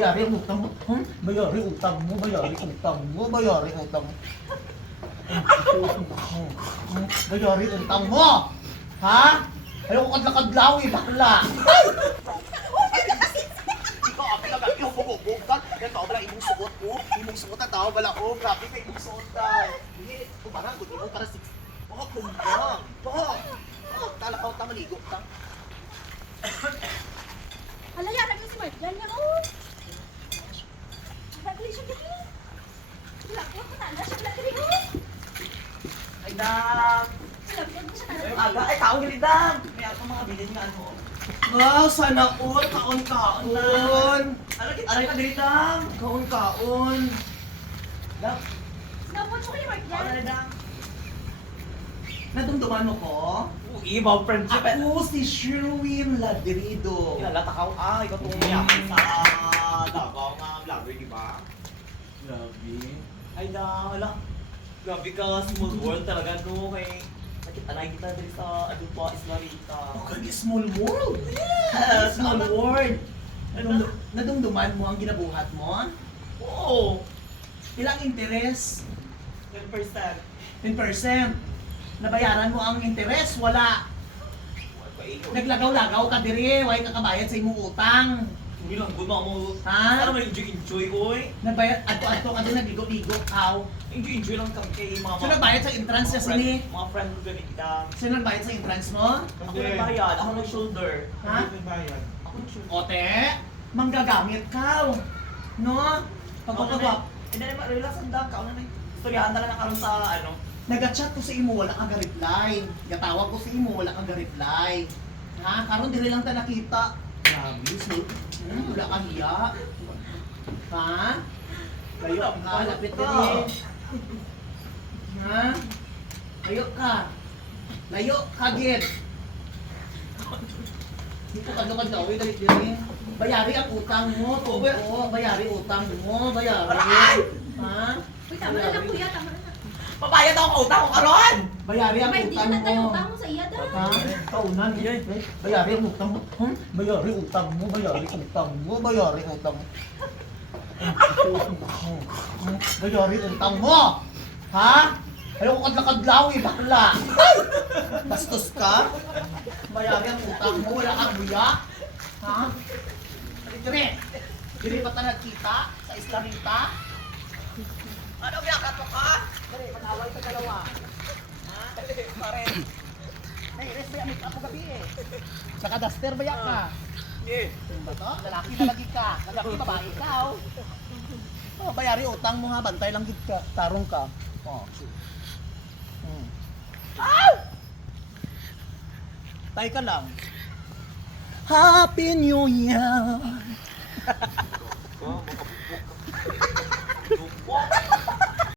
Bayari ang utang mo. Bayari utang mo, bayari utang mo, bayari utang mo. Bayari utang mo! Ha? Ayaw ko kadlakadlaw eh, bakla! Ikaw, api lang, ikaw bumubog ka. Yan tao bala, imong suot mo. Imong suot ang tao bala, oh, grabe ka imong suot ka. Hindi, kumarang, good mo, para 6. Oh, kumbang. Oh, talakaw ta, maligo ta. Halaya, nag-smart yan niya, oh. Nagli siya dito. Lakot mo na siya lagi oh. Ay, dam. Lakot mo siya na. Aga, ay, tao gili, dam. May ako mga bilin nga, ano. Wow, sana all, kaon-kaon. Aray ka dili, dam. Kaon-kaon. Dam, Sinapot siya kay Mark yan. ano na, dam? Nadumduman mo ko? Ibaw friendship. Ako si Sherwin Ladrido. Kilala takaw, ikaw itong yakin sa Davao nga vlogger, di ba? Grabe. Ay na, hala. Grabe ka, small world talaga, no? Kay, nakita na kita dito sa, ano pa, Islarita. Okay, small world. Yes, Small world. Nadumduman mo ang ginabuhat mo? Oo! Ilang interes? 10%. 10%. Nabayaran mo ang interes? Wala. Naglagaw-lagaw ka diri, way ka kabayad sa imong utang. Hindi lang, good mo. Ha? Ano may enjoy, oy? Nagbayad adto-adto ka din nagligo-ligo aw. Enjoy lang kami kay mga... Sino nagbayad sa entrance niya friend- sini? Mga friend ko ganito. Sino nagbayad sa entrance mo? Ako nagbayad, ako nag-shoulder. Ha? Ako nag-shoulder. Ote, manggagamit ka. No? Pagpapagwap. Hindi naman, relax ang dam ka. Ano na istoryahan talaga karon sa ano. Nag-chat ko sa imo, wala kang reply. Gatawag ko sa imo, wala kang reply. Ha? Karon dili lang ta nakita. Grabe, so, wala kang hiya. Ha? Layo ka, lapit ka din. Ha? Layo ka. Layo ka, gid. Dito kadlo-kadlo, dali diri. Bayari ang utang mo, tubo. Bayari utang mo, bayari. Ha? Uy, tama na lang kuya, tama na lang. Papayad ako ng utang ko karon! Bayari ang May hindi utang na tayo mo. utang mo sa iya daw. Ha? Kaunan, bayari ang utang mo. Bayari utang mo, bayari utang mo, bayari utang mo. Bayari utang mo. Ha? Ayaw ko kadlakadlaw eh, bakla. Bastos ka? Bayari ang utang mo, wala kang buya. Ha? Dire, dire pa ta nagkita sa Islamita? Ano biyakat mo ka? Dire, panaway ka dalawa. Ha? Pare. Hey, res ba yung ako gabi eh? Saka duster ba ka? Hindi. Sino ba to? Lalaki na lagi ka. Lalaki babae ka, oh. Oh, bayari utang mo ha, bantay lang gid ka. Tarong ka. Oh. Tay ka lang. Happy New Year!